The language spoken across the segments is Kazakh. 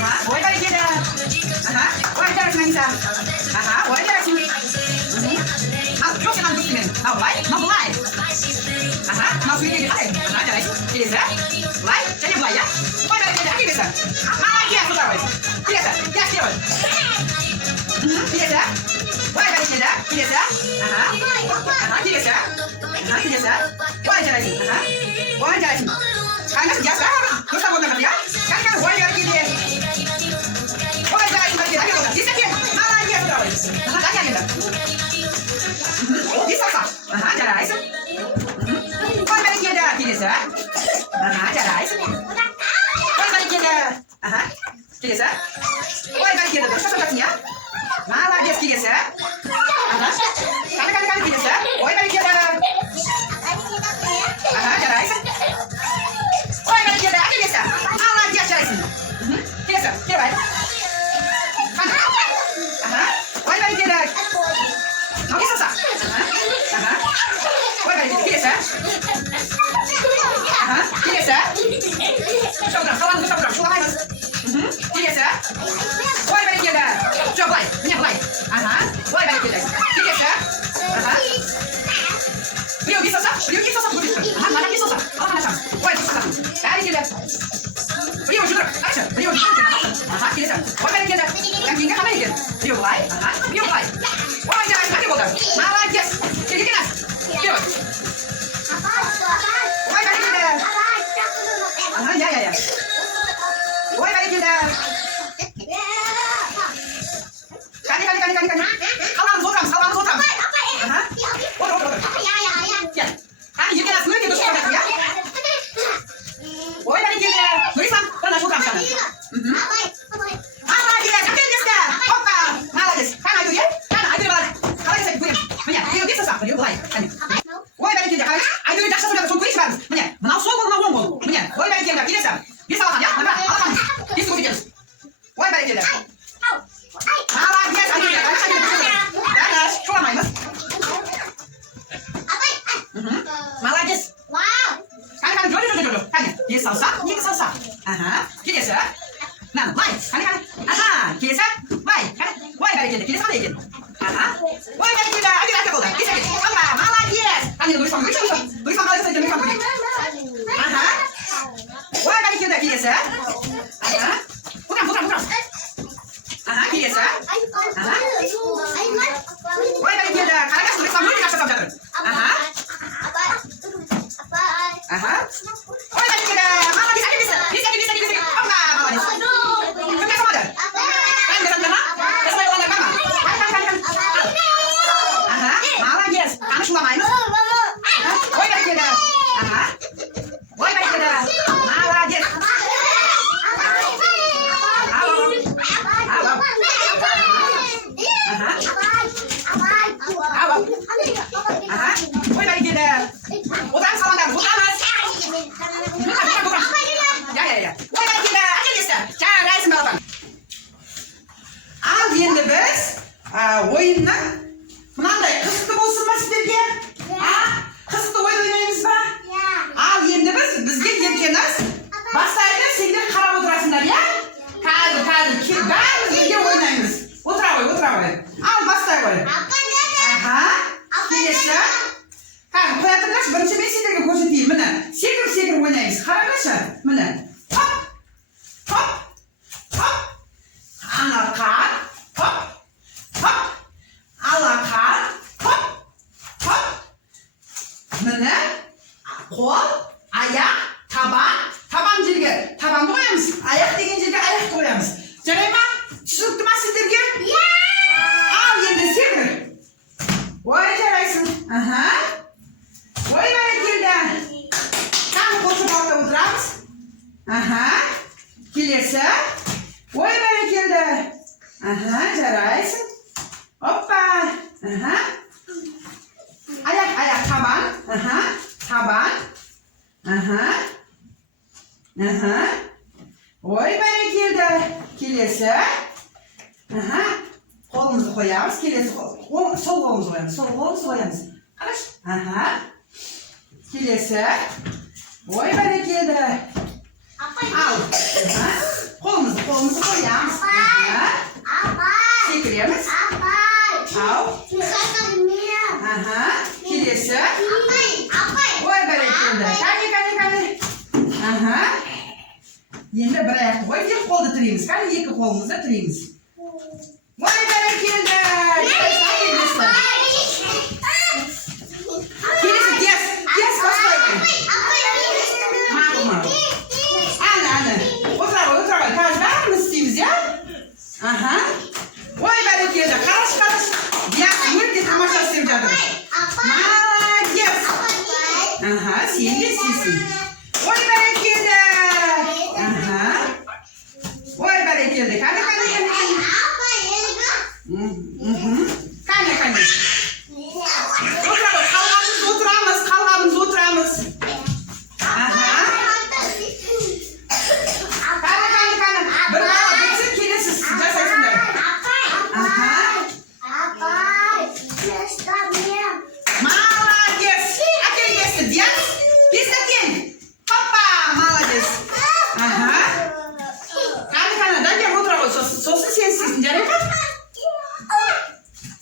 Ой, бәрекелді. Ой, жарайсың, Аниса. Ой, жарайсың. Ал, жоқ, сен аны дұрыстымен. Мынау былай, мынау былай. Мынау сөйлегенде қалай? Жарайсың. Келесі. Былай, және былай, иә? Ой, бәрекелді. Келесі. Молодец, сюда ғой. Келесі. Я істей ғой. Келесі. Ой, бәрекелді. Келесі. Келесі. Келесі. Ой, жарайсың. Ой, жарайсың. Қараңыз, жаса. Дұрыстап болмай жатыр, иә? Кәне, ой, бәрекелді. Ой, жарайсың, бәрекелді. Десекен. Молодец, сюда ғой. Қане енді. Бес алса. Жарайсың. Ой, бәрекелді. Келесі. Жарайсың. Ой, бәрекелді. Келесі. Ой, бәрекелді. Дұрыстап жатырсың, иә? Молодец, келесі. Қане, келесі. Ой, бәрекелді. Жарайсың. Ой, бәрекелді. Келесі. Молодец, жарайсың. Келесі. Кел бай. Қане. Ой, бәрекелді. Мынау бес алса. Ой, бәрекелді. Келесі. Келесі. Дұрыстап отырамыз, қаланы дұрыстап отырамыз, шуламаймыз. Келесі. Ой, бәрекелді. Жоқ, былай. Міне былай. Ой, бәрекелді. Келесі. Біреу бес алса, біреу бес алса, мына бес алса. Алған ашамыз. Ой, дұрыс алсасын. Бәрекелді. Біреу жүгіріп. Қарашы. Біреу жүгіріп. Келесі. Ой, бәрекелді. Кейінгі қандай екен? Біреу былай. Біреу былай. Ой, жарайсың. Қандай болды? Молодец. Келген аз. Біреу. Ой, бәрекелді. Я. Ой, бәрекелді. Қане. Қалғанымыз отырамыз. Отыр. Кел. Қане, ерген аз өте дұрыс жатыр, иә? Ой, бәрекелді. Нұрислам, бірін ашып отырамыз қане. Молодец, әптелдесті. Опа, молодец. Қане айту, иә? Қане, айту болады. Қалай жасайды, көрем. Міне, біреу бес алса, біреу былай. Қане. Ой, бәрекелді, қараңыз. Айту жақсы жатыр, соны көрейікші барыңыз. Міне, мынау сол қол, мынау оң қол. Міне, ой, бәрекелді, келесі. Бес алған, иә? Алған. Бесті көрсетеміз. Ой, бәрекелді. Молодец, айту, қараңыз, шуламаймыз. Молодец. Қане, жоқ. Қане, бес алса, екі салса. Келесі. Мынаны, былай. Қане. Келесі. Былай. Ой, бәрекелді, келесі қандай екен? Ой, бәрекелді, әке болды. Келесі. Молодец. Қане, Нұрислам қалай жасайды, Нұрислам көрейік. Ой, бәрекелді, келесі. Отырам. Келесі. Ой, бәрекелді, қараңыз, Нұрислам өте жақсы жасап жатыр. Ой, бәрекелді, молодец, әкелесі. Бес. Опа, молодец. Кім жасамады? Қайын жасамдар ма? Жасамай болғандар бар ма? Молодец. Қаны шуламаймыз. Ой, бәрекелді. Ой, бәрекелді. Молодец. Ой, бәрекелді. Отырамыз, қалғандарымыз, отырамыз. Я. Ой, бәрекелді, әкелесі. Жарайсың, балапан. Ал енді біз ойынның мынандай қызықты болсын ба сіздерге? Қызықты ойын ойнаймыз ба? Ал енді бізге ертеңіз бастайды, сендер қарап отырасыңдар, иә? Қазір, бәріміз бірге ойнаймыз. Отыра ғой. Ал бастай ғой. Келесі. Қоя тұрыңдаршы, бірінші мен сендерге көрсетейін. Міне, секір ойнаймыз. Қараңдаршы. Міне. Хоп. Алақан. Хоп. Алақан. Хоп. Міне. Қол, аяқ, табан жерге табанды қоямыз. Аяқ деген жерге аяқты қоямыз. Жарай ма? Түсінікті ма сіздерге? Ал енді секір. Ой, жарайсың. Ой, бәрекелді. Тағы қосып алып отырамыз. Келесі. Ой, бәрекелді. Жарайсың. Оппа. Аяқ, табан. Ой, бәрекелді. Келесі. Қолымызды қоямыз. Келесі сол қолымызды қоямыз. Қараш. Келесі. Ой, бәрекелді. Ал. Қолымызды қоямыз. Енді бір аяқты қойып, екі қолды тірейміз. Қане екі қолымызды тірейміз. Ой, бәрекелді. Келесі, тез қосқойды. Мағыл. Аны. Отыра ғой. Қазір бәріміз істейміз, я? Аха. Ой, бәрекелді. Қараш. Диас өте тамаша істеп жатыр. Молодец. Аха, сен де істейсің. Ой, бәрекелді. Аха. Ой, бәрекелді. Қане. Қане. Қалғанымыз отырамыз. Аха. Қане. Бір бала бітсін, келесіз жасайсыңдар. Аха. Молодец. Әкел бесті, Диас. Бесті әкел. Папа, молодец. Аха. Қане, Данияр отыра ғой. Сосын сен істейсің, жарай ма?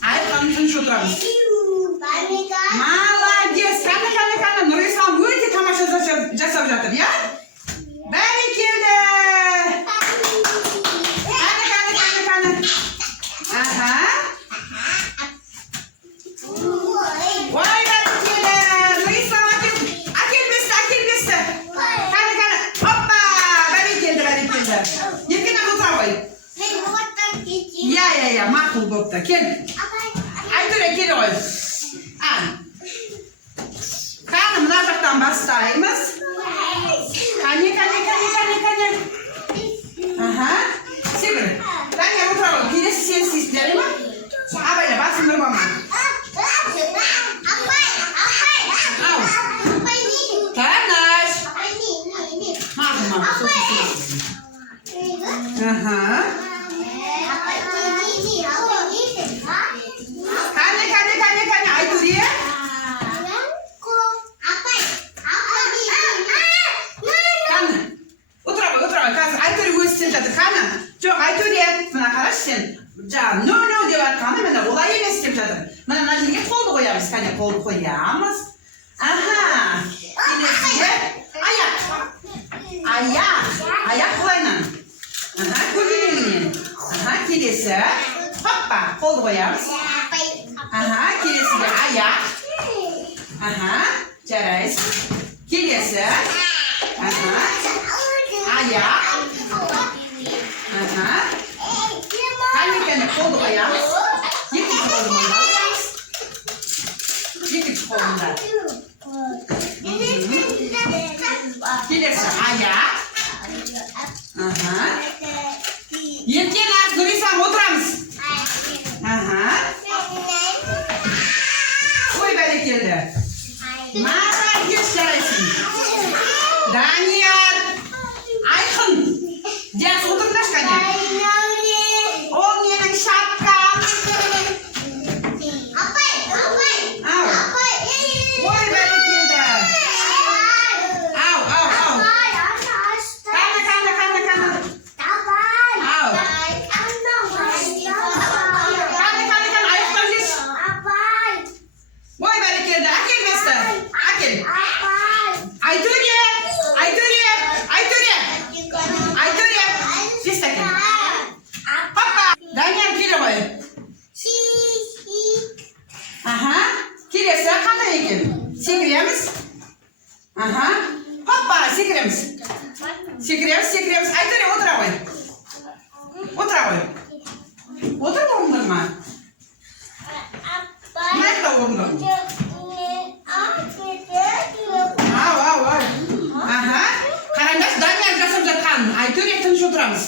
Айтқаным тыныш отырамыз. Молодец. Қане. Нұрислам өте тамаша жасап жатыр, я? Бәрекелді. Қане. Аха. Ой, бәрекелді. Нұрислам әкел бесті. Қане. Оппа, бәрекелді. Еркенен отыра ғой. Я, мақұл болыпты. Кел. Айтөре, кел ғой. Қане, мына жақтан бастаймыз. Қане. Аха. Секір. Данияр отыра ғой. Келесі сен істейсің, жарай ма? Абайда, басын нұрбама. Ау. Тәнаш. Мақұл. Аха. Қане. Айтөре. Отыра ғой. Қазір айтөре өзі істеп жатыр. Қане. Жоқ, айтөре. Мына қараш сен. Жаңа, no деп атқаны, міне олай емес деп жатыр. Мына жерге қолды қоямыз. Қане, қолды қоямыз. Аха. Келесіге аяқ қолайнан. Аха, көлденеңінен. Аха, келесі. Хоппа, қолды қоямыз. Аха, келесіге аяқ. Аха, жарайсың. Келесі. Аха, аяқ. Аха. Қане, қолды қоямыз. Екінші қолында. Келесі аяқ. Аха. Еркен аз Нұрислам отырамыз. Аха. Ой, бәрекелді. Молодец, жарайсың. Данияр. Айқын. Диас отырыңдар, қане. Ол менің шапкам. Ой, бәрекелді. Ау. Қане. Ау. Қане, айықтан жеш. Ой, бәрекелді. Әкел бесті. Әкел. Айтөре. Бесті әкел. Папа. Данияр келе ғой. Аха. Келесі қандай екен? Секіреміз. Аха. Папа, секіреміз. Айтөре, отыра ғой. Отыр орындар ма? Қайда орындар? Ау. Аха. Қараңдаш, Данияр жасап жатқан. Айтөре, тыныш отырамыз.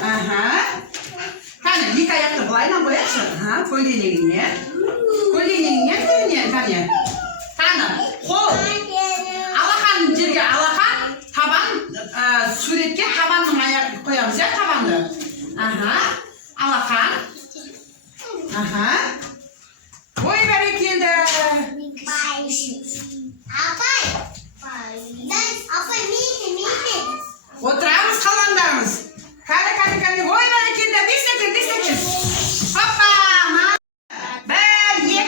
Аха. Қане, екі аяқты былайынан қояқшы. Аха, көлденеңінен. Қане. Қол. Алақан жерге алақан. Табан. Суретке табанның аяқ қоямыз, я, табанды. Аха. Алақан. Аха. Ой, бәрекелді. Отырамыз, қалғандарымыз. Қане. Ой, бәрекелді. Бестекер. Папа. 1, 2,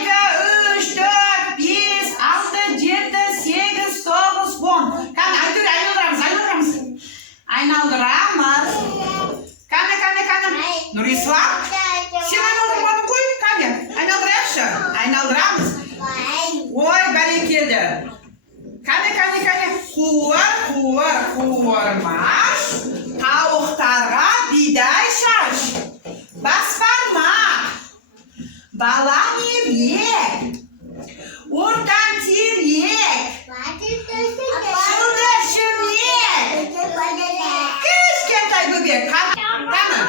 3, 4, 5, 6, 7, 8, 9, 10. Қане, айтөре, айналдырамыз. Айналды. Нұрислам, сен айналдырмадың ғой, кәне, айналдырайықшы, айналдырамыз. Ой, бәрекелді. Кәне, қуырмаш, тауықтарға бидай шаш. Бас бармақ, балаң ерек, ортан терек, шылдыр шүмек, кішкентай бөбек. Кәне,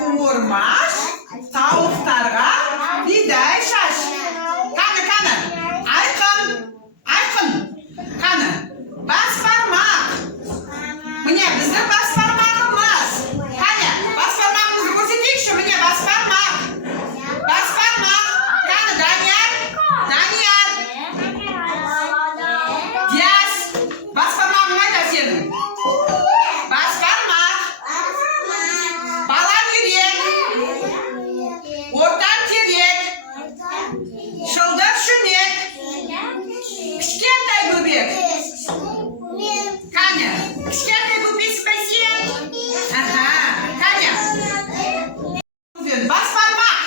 қуырмаш, тауықтарға бидай шаш. Кәне, айқын. Кәне, бас бармақ. Міне, біздің бас бармағымыз. Кәне, бас бармағымызды көрсетейікші, міне, бас бармақ. Кәне, Данияр. Диас, бас бармағың қайда сенің? Бас бармақ. Балаң үйрек. Ортан терек. Шылдыр шүмек. Кішкентай бөбек. Кәне, кішкентай бөбексің бе сен? Кәне. Бас бармақ.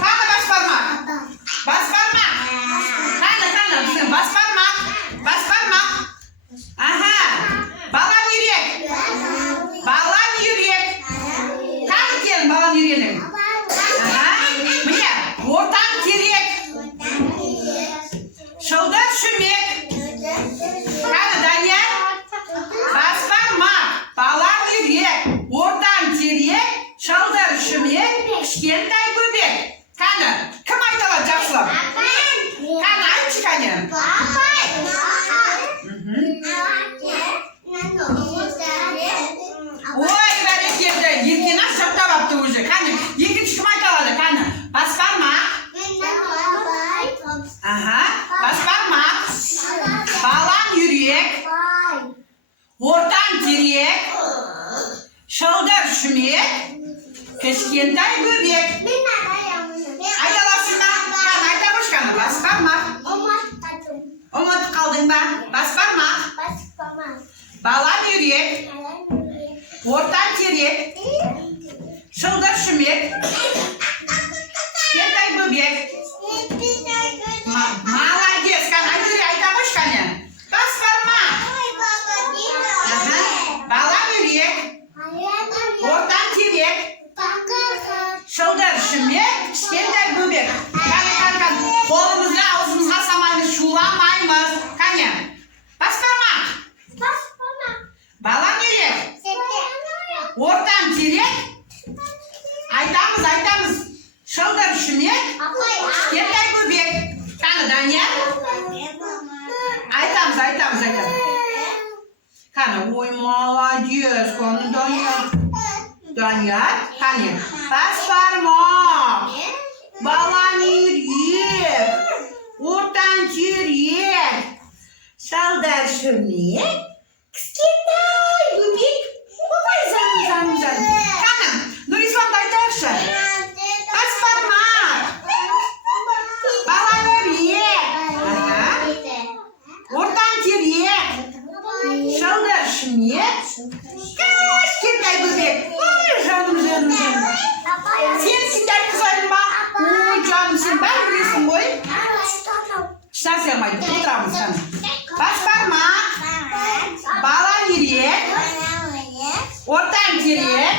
Кәне, бас бармақ. Кәне, біздің бас бармақ. Балаң үйрек. Кәне келін, балаң үйренің. Міне, ортан терек. Шылдыр шүмек. Кәне, Данияр. Бас бармақ, балаң үйрек, ортан терек, шылдыр шүмек, кішкентай бөбек. Кәне, кім айта алады жақсылап? Кәне, айтшы кәне. Ой, бәрекелді, еркенаш жаттап апты уже. Кәне, екінші кім айта алады? Кәне, бас бармақ. Бас бармақ, балаң үйрек, ортан терек, шылдыр шүмек, кішкентай бөбек. Айта аласың ба? Кәне, айта қойшы кәне, бас бармақ. Ұмытып қалдың ба? Бас бармақ, балаң үйрек, ортан терек, шылдыр шүмек, кішкентай бөбек. Молодец, кәне, айта қойшы кәне. Бас бармақ. Балаң үйрек, ортан терек, шылдыр шүмек, кішкентай бөбек. Кәне, қолымызға, аузымызға салмаймыз, шуламаймыз. Кәне, бас бармақ. Балаң үйрек, ортан терек, айтамыз, шылдыр шүмек, кішкентай бөбек. Кәне, Данияр. Айтамыз. Кәне, ой, молодец, кәне, Данияр. Кәне, бас бармақ, балаң үйрек, ортан терек, шылдыр шүмек, кішкентай бөбек. Опай, заным. Кәне, Нұрисламды айтайықшы. Бас бармақ, балаң үйрек, ортан терек, шылдыр шүмек, кішкентай бөбек. Ой, жаным. Сен сендер қызайдың ба? Ой, жаным, сен бәрі білесің ғой. Шына сермайды, отырамыз. Бас бармақ, балаң үйрек, ортан терек,